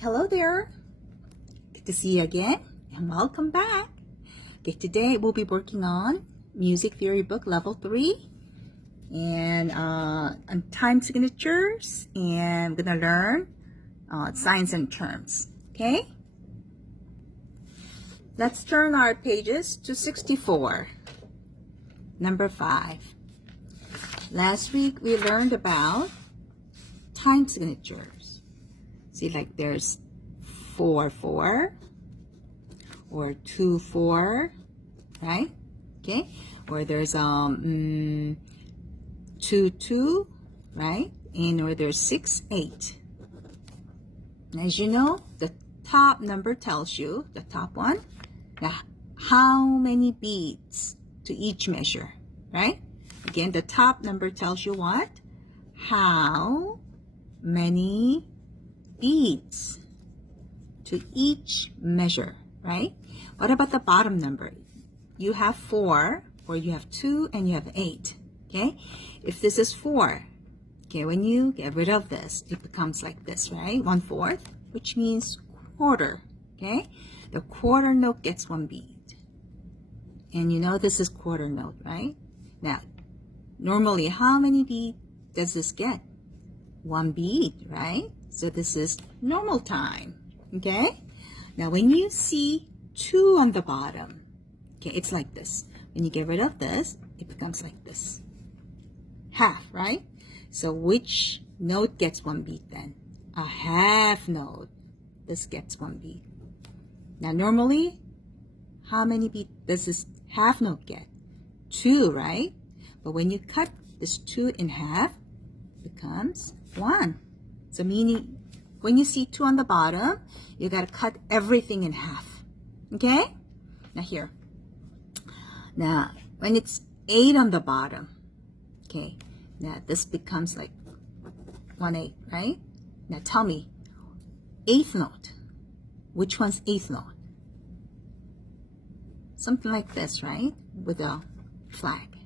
Hello there. Good to see you again and welcome back. Okay, today we'll be working on Music Theory Book Level 3 and on time signatures, and we're going to learn signs and terms. Okay? Let's turn our pages to 64, number 5. Last week we learned about time signatures. See, like there's 4-4 or 2-4, right? Okay, or there's 2-2, right? And or there's 6-8. As you know, the top number tells you, the top one, how many beats to each measure, right? Again, the top number tells you what? How many beats to each measure, right? What about the bottom number? You have 4, or you have 2, and you have 8, okay? If this is 4, okay, when you get rid of this, it becomes like this, right? 1/4, which means quarter, okay? The quarter note gets 1 beat. And you know this is quarter note, right? Now, normally, how many beats does this get? 1 beat, right? So this is normal time, okay? Now, when you see 2 on the bottom, okay, it's like this. When you get rid of this, it becomes like this. Half, right? So which note gets 1 beat then? A half note. This gets 1 beat. Now, normally, how many beats does this half note get? 2, right? But when you cut this 2 in half, it becomes 1. So meaning, when you see 2 on the bottom, you got to cut everything in half. Okay? Now here. Now, when it's 8 on the bottom, okay, now this becomes like 1/8, right? Now tell me, 8th note. Which one's 8th note? Something like this, right? With a flag.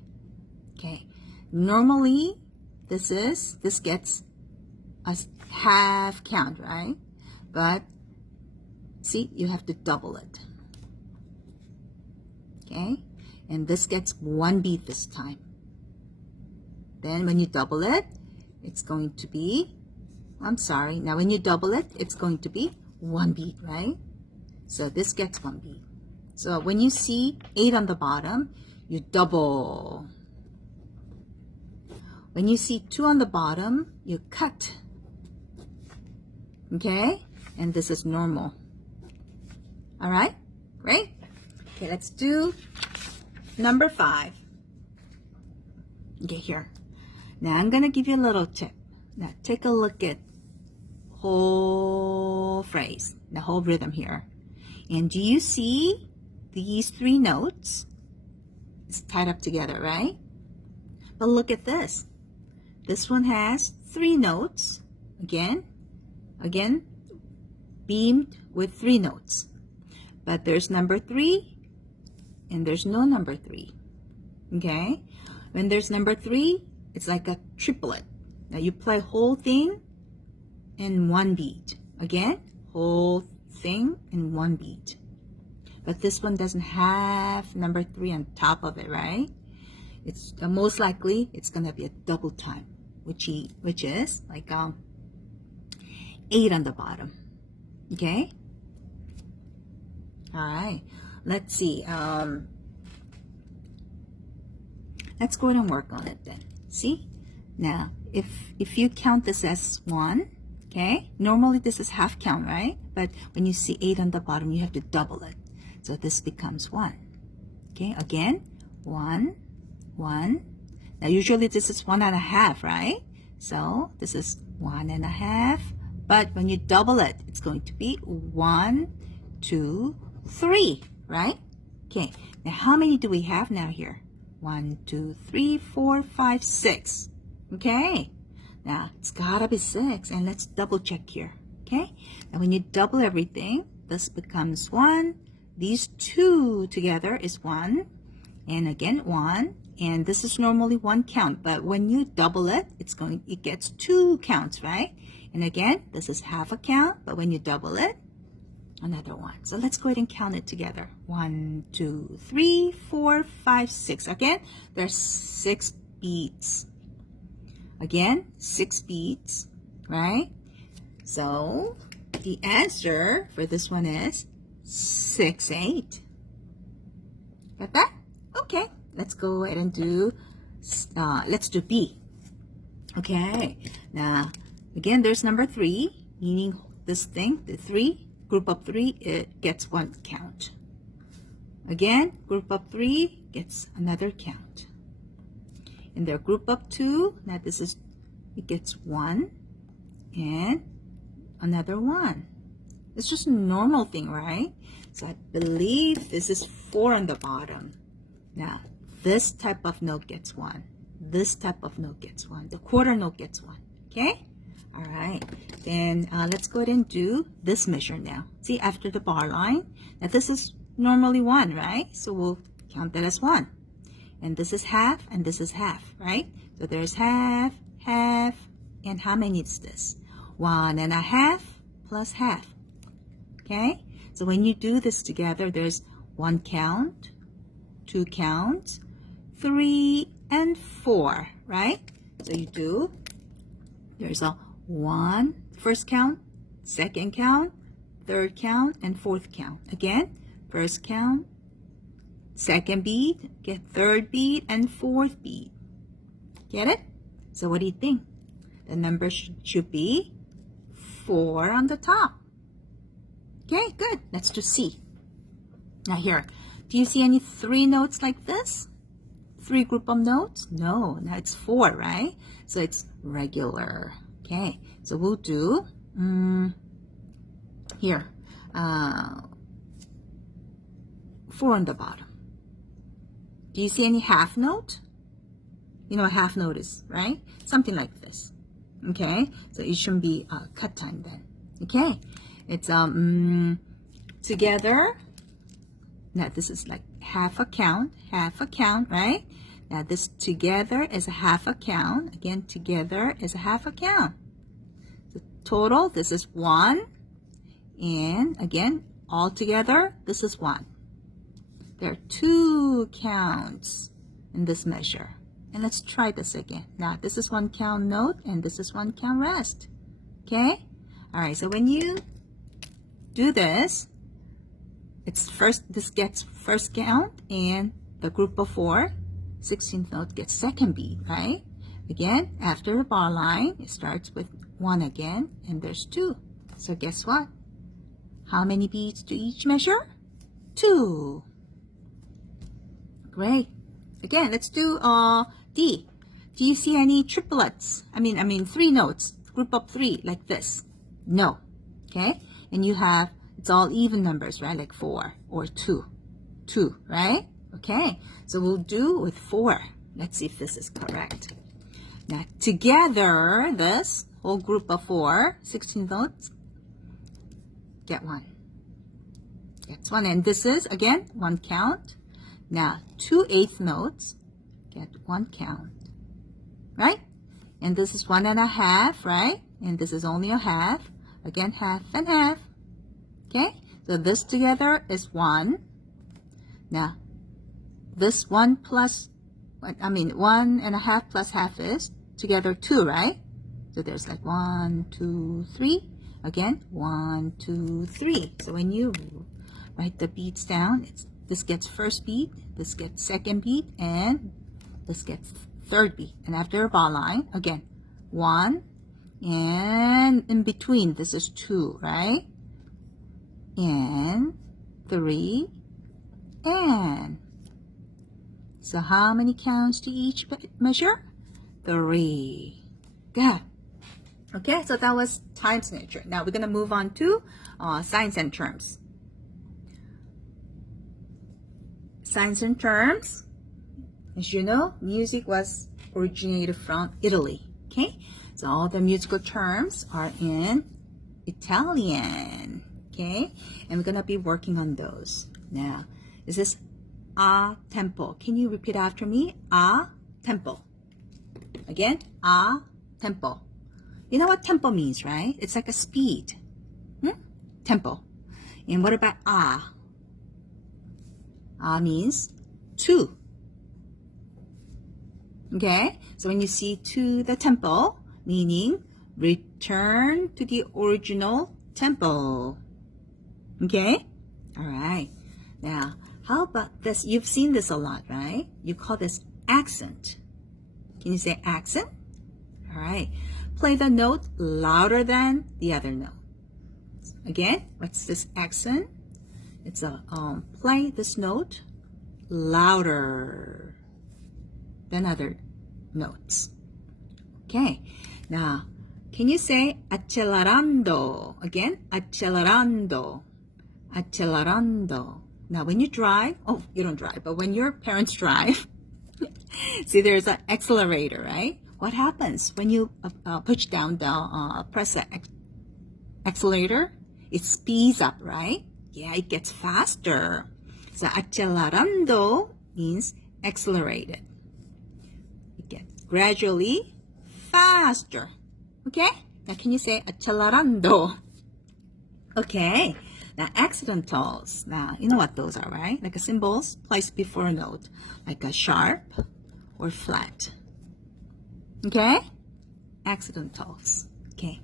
Okay. Normally, this gets a half count, right? But see, you have to double it. Okay? And this gets 1 beat this time. Then when you double it, it's going to be, now when you double it, it's going to be 1 beat, right? So this gets 1 beat. So when you see 8 on the bottom, you double. When you see 2 on the bottom, you cut. Okay? And this is normal. All right? Great. Okay, let's do number 5. Okay, here. Now, I'm going to give you a little tip. Now, take a look at whole phrase, the whole rhythm here. And do you see these 3 notes? It's tied up together, right? But look at this. This one has 3 notes. Again, beamed with 3 notes. But there's number 3, and there's no number 3. Okay? When there's number 3, it's like a triplet. Now you play whole thing in 1 beat. Again, whole thing in 1 beat. But this one doesn't have number 3 on top of it, right? It's most likely it's gonna be a double time, which is like 8 on the bottom. Okay? All right. Let's see. Let's go ahead and work on it then. See? Now, if you count this as 1, okay? Normally this is half count, right? But when you see 8 on the bottom, you have to double it. So this becomes 1. Okay? Again, 1, 1. Now usually this is 1.5, right? So this is 1.5. But when you double it, it's going to be 1, 2, 3, right? Okay. Now how many do we have now here? 1, 2, 3, 4, 5, 6. Okay. Now it's gotta be 6, and let's double check here. Okay. Now when you double everything, this becomes 1. These 2 together is 1, and again 1. And this is normally 1 count, but when you double it, it gets 2 counts, right? And again, this is half a count, but when you double it, another one. So let's go ahead and count it together. 1, 2, 3, 4, 5, 6. Again, there's 6 beats. Again, 6 beats, right? So the answer for this one is 6, 8. Got that? Okay, let's go ahead and do, let's do B. Okay, now, again, there's number 3, meaning this thing, the 3, group of 3, it gets 1 count. Again, group of 3 gets another count. In their group of 2, now this is, it gets 1 and another 1. It's just a normal thing, right? So I believe this is 4 on the bottom. Now, this type of note gets 1. This type of note gets 1. The quarter note gets 1. Okay? All right. Then let's go ahead and do this measure now. See, after the bar line, now this is normally 1, right? So we'll count that as 1. And this is half, and this is half, right? So there's half, half, and how many is this? 1.5 plus half. Okay? So when you do this together, there's 1 count, 2 counts, 3, and 4, right? So you do, there's a 1, first count, second count, third count, and fourth count. Again, first count, second beat, get third beat, and fourth beat. Get it? So what do you think? The number should be 4 on the top. Okay, good. Let's do C. Now here, do you see any 3 notes like this? 3 group of notes? No, now it's 4, right? So it's regular. Okay, so we'll do here 4 on the bottom. Do you see any half note? You know what half note is, right? Something like this. Okay, so it shouldn't be cut time then. Okay, it's together. Now this is like half a count, right? Now this together is a half a count. Again, together is a half a count. The total, this is 1. And again, all together, this is 1. There are 2 counts in this measure. And let's try this again. Now this is 1 count note and this is 1 count rest. Okay? All right, so when you do this, it's first, this gets first count and the group of 4, 16th note gets second beat, right? Again, after the bar line, it starts with 1 again and there's 2. So guess what? How many beats to each measure? 2. Great. Again, let's do D. Do you see any triplets? I mean 3 notes, group of 3 like this? No. Okay? And you have, it's all even numbers, right? Like 4 or 2. 2, right? Okay. So we'll do with 4. Let's see if this is correct. Now together, this whole group of 4, 16 notes, get 1. Gets 1. And this is, again, 1 count. Now, 2 eighth notes get 1 count, right? And this is 1.5, right? And this is only a half. Again, half and half. Okay? So this together is 1. Now, this 1 plus, 1.5 plus half is together 2, right? So there's like 1, 2, 3. Again, 1, 2, 3. So when you write the beats down, this gets first beat, this gets second beat, and this gets third beat. And after a bar line, again, 1, and in between, this is 2, right? And 3, and. So how many counts to each measure? 3. Good. Okay, so that was times measure. Now we're going to move on to signs and terms. Signs and terms, as you know, music was originated from Italy. Okay, so all the musical terms are in Italian. Okay, and we're gonna be working on those. Now, is this a tempo? Can you repeat after me? A tempo. Again, a tempo. You know what tempo means, right? It's like a speed. Tempo. And what about ah? Ah means to. Okay? So when you see to the tempo, meaning return to the original tempo. Okay? All right. Now, how about this? You've seen this a lot, right? You call this accent. Can you say accent? All right. Play the note louder than the other note. Again, what's this accent? It's a play this note louder than other notes. Okay. Now, can you say accelerando? Again, accelerando. Accelerando. Now, when you drive, oh, you don't drive, but when your parents drive, see, there's an accelerator, right? What happens when you push down the press the accelerator? It speeds up, right? Yeah, it gets faster. So accelerando means accelerated. It gets gradually faster. Okay? Now, can you say accelerando? Okay. Now, accidentals. Now, you know what those are, right? Like a symbols placed before a note, like a sharp or flat. Okay? Accidentals. Okay.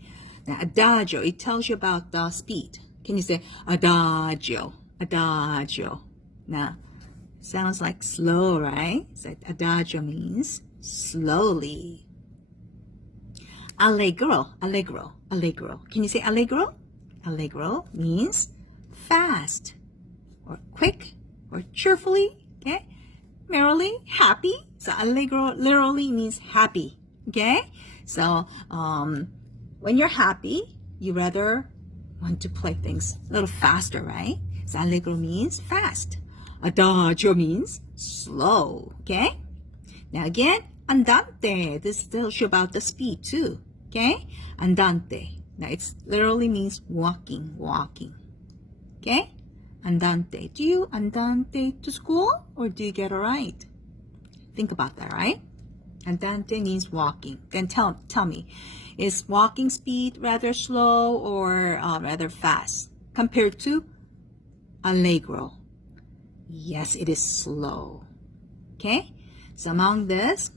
Now, adagio, it tells you about the speed. Can you say adagio? Adagio. Now, sounds like slow, right? So adagio means slowly. Allegro, allegro, allegro. Can you say allegro? Allegro means fast or quick or cheerfully, okay? Merrily, happy. So allegro literally means happy, okay? So when you're happy, you rather want to play things a little faster, right? So allegro means fast. Adagio means slow, okay? Now again, andante. This tells you about the speed too, okay? Andante. Now, it literally means walking, walking. Okay? Andante. Do you andante to school or do you get a ride? Think about that, right? Andante means walking. Then tell me, is walking speed rather slow or rather fast compared to allegro? Yes, it is slow. Okay? So among this,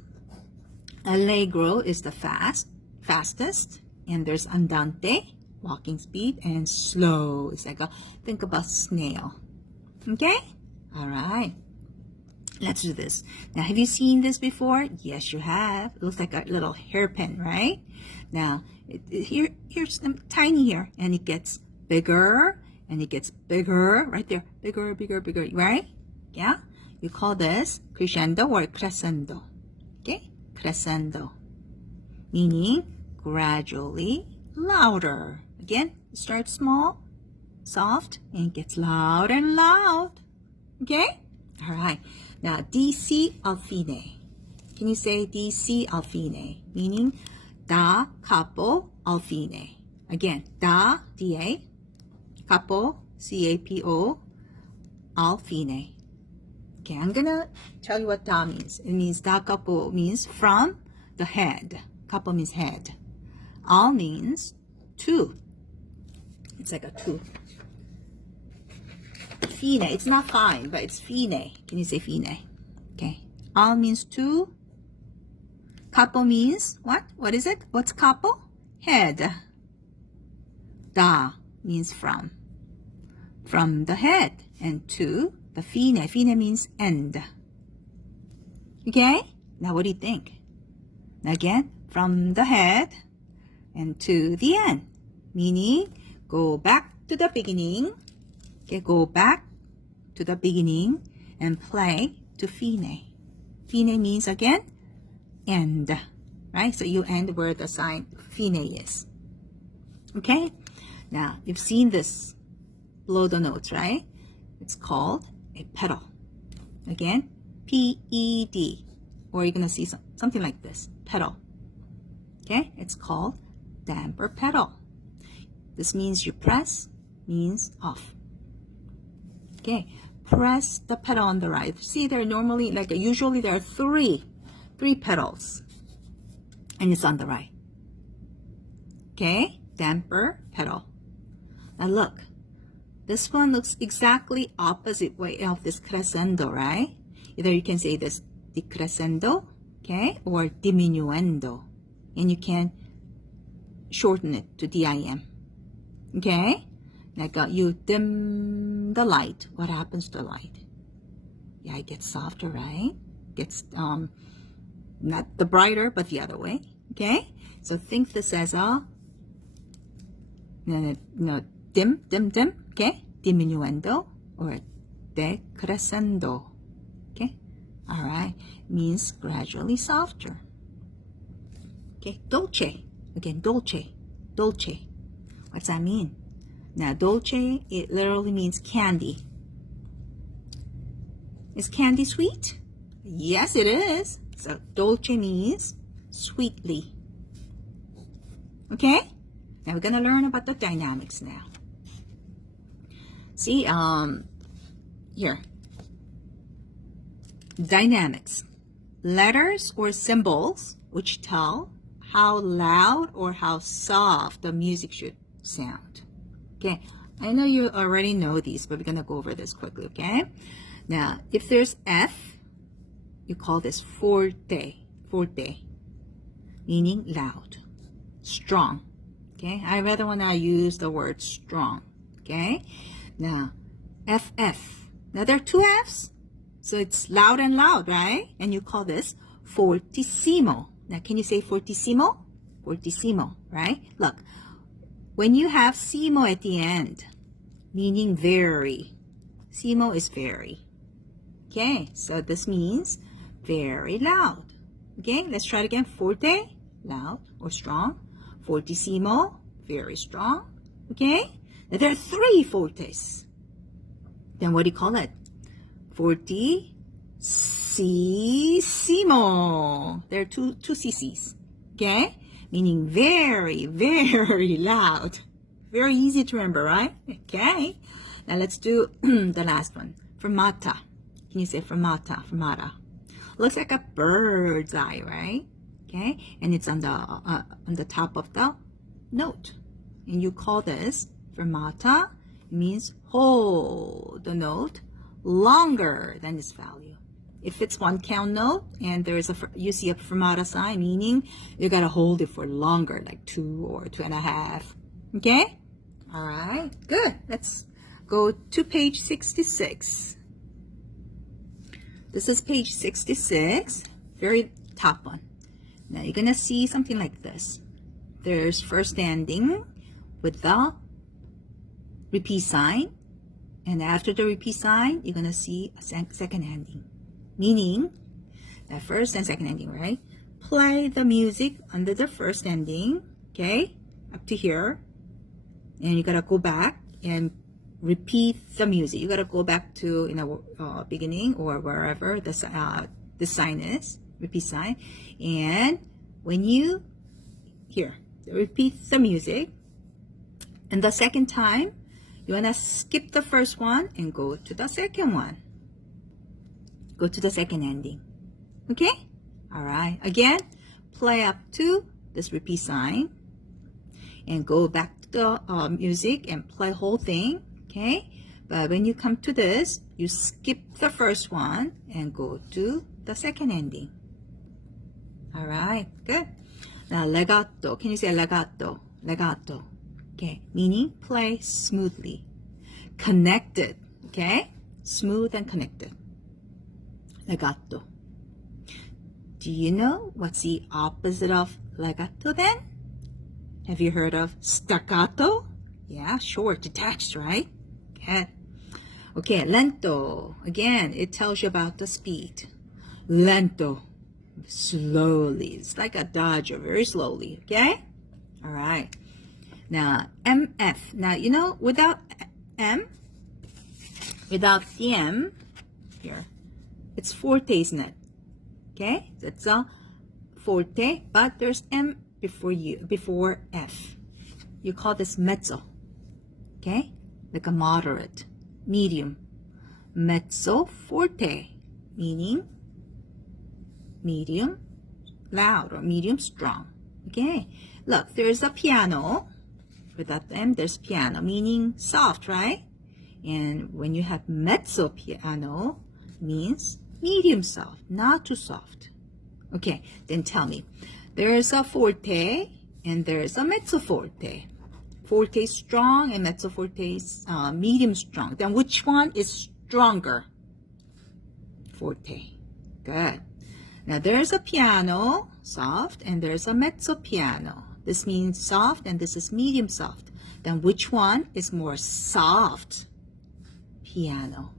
allegro is the fastest. And there's andante, walking speed, and slow. It's like think about snail. Okay? All right. Let's do this. Now, have you seen this before? Yes, you have. It looks like a little hairpin, right? Now, here's tiny here, and it gets bigger, and it gets bigger, right there. Bigger, bigger, bigger, right? Yeah? You call this crescendo or crescendo. Okay? Crescendo. Meaning, gradually louder. Again, it starts small, soft, and gets loud and loud. Okay? All right. Now, DC al fine. Can you say DC al fine? Meaning, da capo al fine. Again, da, D-A, capo, C-A-P-O, al fine. Okay, I'm going to tell you what da means. It means da capo means from the head. Capo means head. Al means to. It's like a to. Fine. It's not fine, but it's fine. Can you say fine? Okay. Al means to. Capo means what? What is it? What's capo? Head. Da means from. From the head. And to the fine. Fine means end. Okay? Now what do you think? Now again, from the head and to the end, meaning go back to the beginning. Okay, go back to the beginning and play to fine. Fine means again end, right? So you end where the sign fine is. Okay, now you've seen this below the notes, right? It's called a pedal. Again, P-E-D, or you're gonna see something like this, pedal. Okay, it's called damper pedal. This means you press, means off. Okay, press the pedal on the right. See, there are normally, usually there are three pedals, and it's on the right. Okay, damper pedal. Now look, this one looks exactly opposite way of this crescendo, right? Either you can say this decrescendo, okay, or diminuendo, and you can shorten it to dim. Okay, like you dim the light. What happens to the light? Yeah, it gets softer, right? Gets not the brighter, but the other way. Okay, so think this as a dim, dim, dim. Okay, diminuendo or decrescendo. Okay, all right, means gradually softer. Okay, dolce. Again, dolce, dolce. What's that mean? Now, dolce, it literally means candy. Is candy sweet? Yes, it is. So, dolce means sweetly. Okay? Now, we're going to learn about the dynamics now. See, here. Dynamics. Letters or symbols which tell how loud or how soft the music should sound. Okay, I know you already know these, but we're going to go over this quickly, okay? Now, if there's F, you call this forte, forte, meaning loud, strong, okay? I rather when I use the word strong, okay? Now, FF. Now, there are two Fs, so it's loud and loud, right? And you call this fortissimo. Now, can you say fortissimo? Fortissimo, right? Look. When you have simo at the end, meaning very, simo is very. Okay, so this means very loud. Okay, let's try it again. Forte, loud or strong. Fortissimo, very strong. Okay, now there are three fortes. Then what do you call it? Fortissimo. There are two CCs. Okay. Meaning very, very loud. Very easy to remember, right? Okay. Now let's do the last one. Fermata. Can you say fermata? Fermata. Looks like a bird's eye, right? Okay. And it's on the top of the note. And you call this fermata. It means hold the note longer than its value. If it's one count note and there's you see a fermata sign, meaning you gotta hold it for longer, like 2 or 2.5. Okay? All right, good. Let's go to page 66. This is page 66, very top one. Now you're gonna see something like this. There's first ending with the repeat sign, and after the repeat sign, you're gonna see a second ending. Meaning, that first and second ending, right? Play the music under the first ending, okay? Up to here. And you gotta go back and repeat the music. You gotta go back to, beginning or wherever the sign is, repeat sign. And when you repeat the music, and the second time, you wanna skip the first one and go to the second one. Go to the second ending. Okay? All right. Again, play up to this repeat sign and go back to the music and play whole thing. Okay? But when you come to this, you skip the first one and go to the second ending. All right. Good. Now, legato. Can you say legato? Legato. Okay. Meaning play smoothly. Connected. Okay? Smooth and connected. Legato. Do you know what's the opposite of legato then? Have you heard of staccato? Yeah, short, detached, right? Okay. Okay, lento. Again, it tells you about the speed. Lento. Slowly. It's like a dodger, very slowly. Okay? All right. Now, MF. Now, without the M, here, it's forte, isn't it? Okay, that's a forte, but there's M before F. You call this mezzo. Okay, like a moderate, medium. Mezzo forte, meaning medium loud or medium strong. Okay, look, there's a piano. Without them, there's piano, meaning soft, right? And when you have mezzo piano, means medium soft, not too soft. Okay, then tell me, there's a forte and there's a mezzo forte. Forte is strong and mezzo forte is medium strong. Then which one is stronger? Forte. Good. Now there's a piano, soft, and there's a mezzo piano. This means soft and this is medium soft. Then which one is more soft? Piano.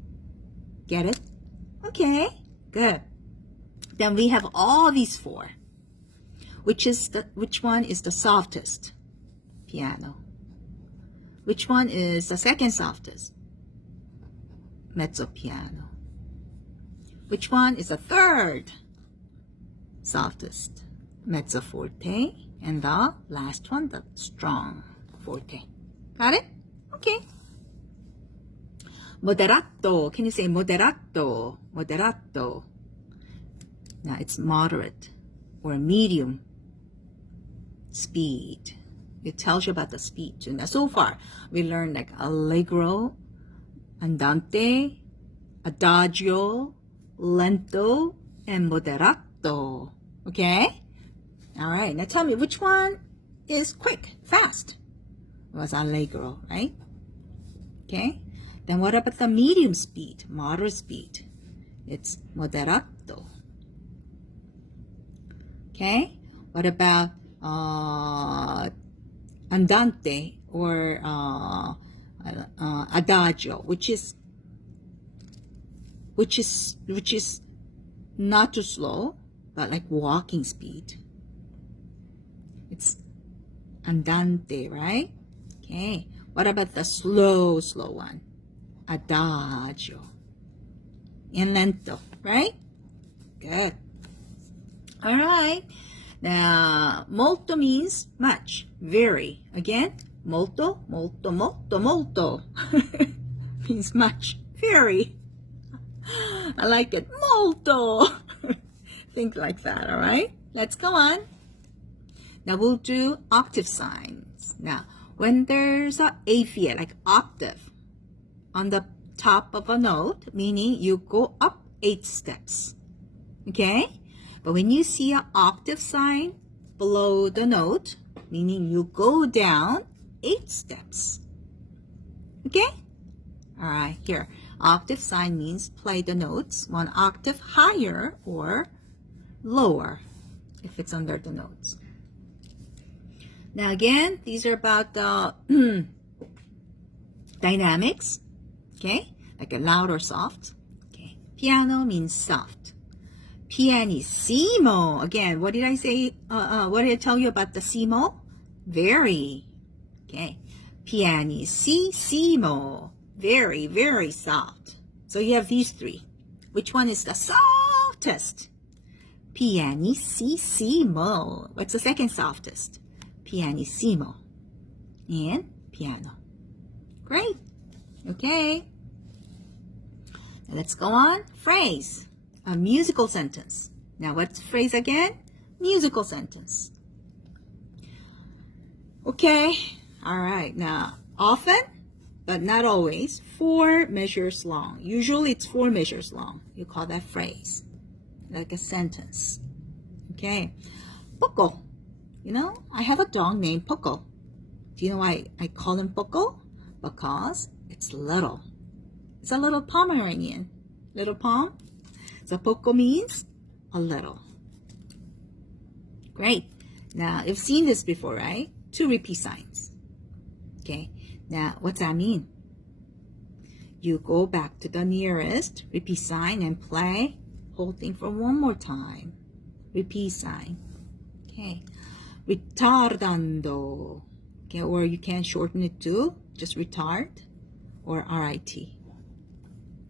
Get it? Okay, good. Then we have all these four. Which one is the softest? Piano. Which one is the second softest? Mezzo piano. Which one is the third softest? Mezzo forte. And the last one, the strong forte. Got it? Okay. Moderato. Can you say moderato? Moderato. Now it's moderate or medium speed. It tells you about the speed too. Now so far we learned like allegro, andante, adagio, lento, and moderato. Okay? All right, now tell me which one is quick, fast? It was allegro, right? Okay, then what about the medium speed, moderate speed? It's moderato. Okay, what about andante or adagio, which is not too slow, but like walking speed? It's andante, right? Okay. What about the slow one? Adagio. And lento, right? Good. All right. Now, molto means much, very. Again, molto, molto, molto, molto. Means much, very. I like it. Molto. Think like that, all right? Let's go on. Now we'll do octave signs. Now, when there's a AVL, like octave, on the top of a note, meaning you go up 8 steps. Okay? But when you see an octave sign below the note, meaning you go down 8 steps. Okay? All right, here. Octave sign means play the notes 1 octave higher or lower if it's under the notes. Now again, these are about the dynamics, okay? Like a loud or soft. Okay. Piano means soft. Pianissimo. Again, what did I say? What did I tell you about the simo? Very. Okay. Pianissimo. Very, very soft. So you have these 3. Which one is the softest? Pianissimo. What's the second softest? Pianissimo. And piano. Great. Okay. Now let's go on. Phrase. A musical sentence. Now what's phrase again? Musical sentence. Okay. All right. Now, often, but not always, 4 measures long. Usually it's 4 measures long. You call that phrase. Like a sentence. Okay. Poco. You know, I have a dog named Poco. Do you know why I call him Poco? Because it's little. It's a little Pomeranian. Little Pom. So Poco means a little. Great. Now, you've seen this before, right? 2 repeat signs. Okay. Now, what's that mean? You go back to the nearest repeat sign and play whole thing for one more time. Repeat sign. Okay. Ritardando. Okay, or you can shorten it to just retard or RIT.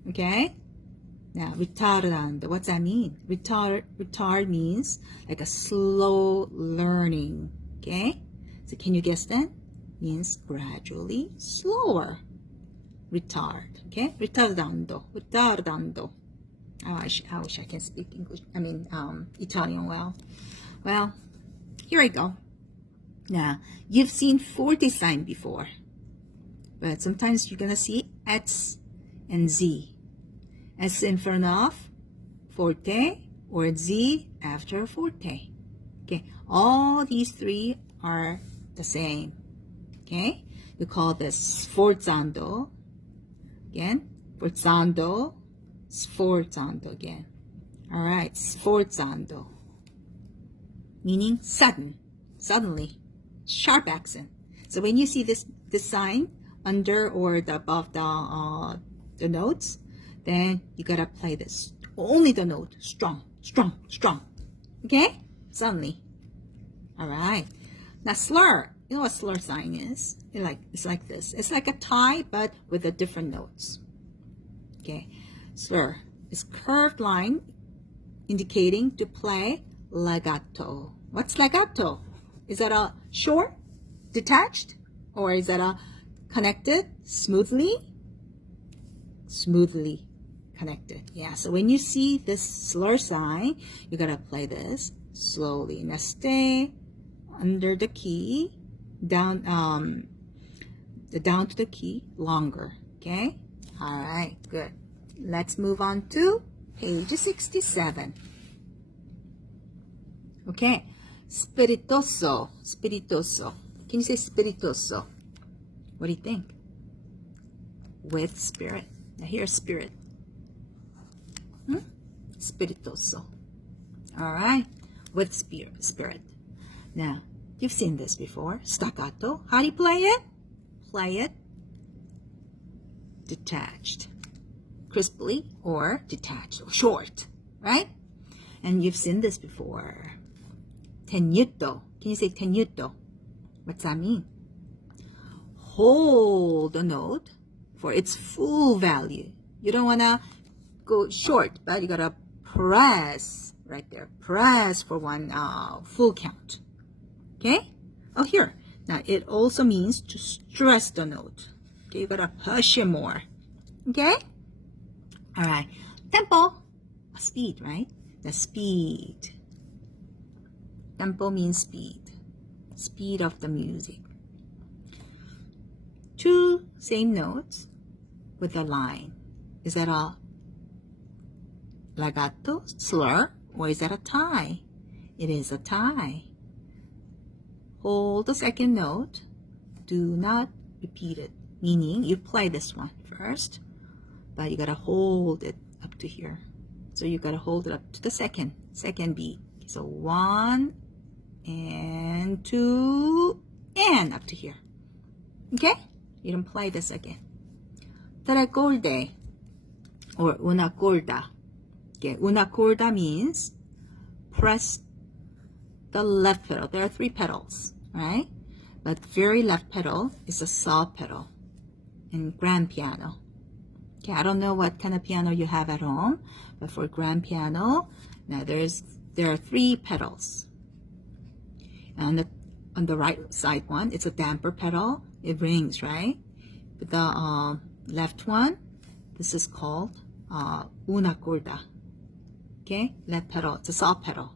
Okay? Now, ritardando. What's that mean? Retard means like a slow learning. Okay? So can you guess that? Means gradually slower. Retard. Okay? Ritardando. Ritardando. Oh, I wish I can speak English. Italian well. Well, here I go. Now, you've seen forte sign before, but sometimes you're gonna see S and Z. S in front of forte or Z after forte. Okay, all these three are the same. Okay, we call this sforzando. Again, forzando, sforzando again. All right, sforzando, meaning sudden, suddenly, sharp accent. So when you see this sign under or above the notes, then you gotta play this. Only the note, strong, strong, strong. Okay? Suddenly. All right. Now slur. You know what slur sign is? It's like this. It's like a tie, but with the different notes. Okay. Slur is curved line indicating to play legato. What's legato? Is that a short, detached, or is that a connected smoothly? Smoothly connected. Yeah, so when you see this slur sign, you gotta play this slowly. Now stay under the key, down to the key longer. Okay? All right, good. Let's move on to page 67. Okay, spiritoso, spiritoso. Can you say spiritoso? What do you think? With spirit. Now here's spirit. Spiritoso. All right, with spirit. Now, you've seen this before. Staccato. How do you play it? Play it detached. Crisply or detached or short, right? And you've seen this before. Tenuto. Can you say tenuto? What's that mean? Hold the note for its full value. You don't want to go short, but you got to press right there. Press for one full count. Okay? Oh, here. Now, it also means to stress the note. Okay, you got to push it more. Okay? All right. Tempo. Speed, right? The speed. Tempo means speed. Speed of the music. Two same notes with a line. Is that a legato, slur, or is that a tie? It is a tie. Hold the second note. Do not repeat it. Meaning you play this one first, but you gotta hold it up to here. So you gotta hold it up to the second beat. So 1 and 2 and up to here. Okay? You don't play this again. Tre corde or una corda. Okay, una corda means press the left pedal. There are 3 pedals, right? But the very left pedal is a saw pedal in grand piano. Okay, I don't know what kind of piano you have at home, but for grand piano, now there are 3 pedals. And on the right side one, it's a damper pedal. It rings, right? But the left one, this is called una corda. Okay, left pedal, it's a saw pedal.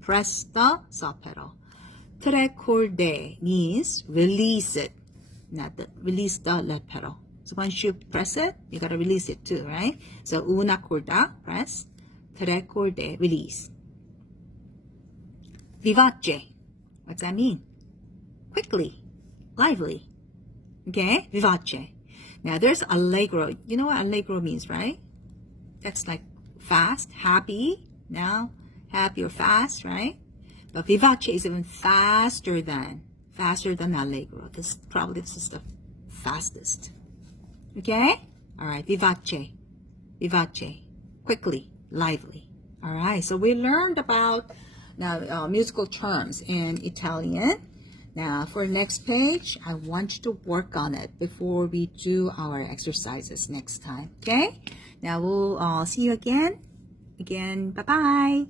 Press the saw pedal. Tre corde means release it, release the left pedal. So once you press it, you gotta release it too, right? So una corda, press. Tre corde, release. Vivace. What's that mean? Quickly, lively. Okay, vivace. Now there's allegro. You know what allegro means, right? That's like fast, happy. Now, happy or fast, right? But vivace is even faster than allegro. This is the fastest. Okay? All right, vivace. Vivace. Quickly, lively. All right, so we learned about now musical terms in Italian. Now for next page, I want you to work on it before we do our exercises next time. Okay? Now we'll see you again. Bye-bye.